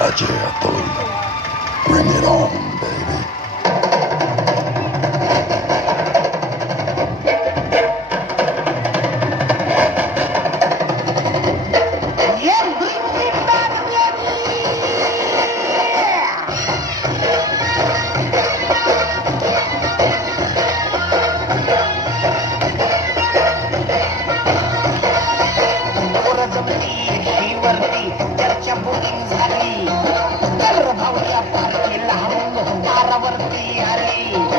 Ajay Atul. Bring it on, baby. चर्चा booking झाली तर भाऊया पार्टीला तारावरती आली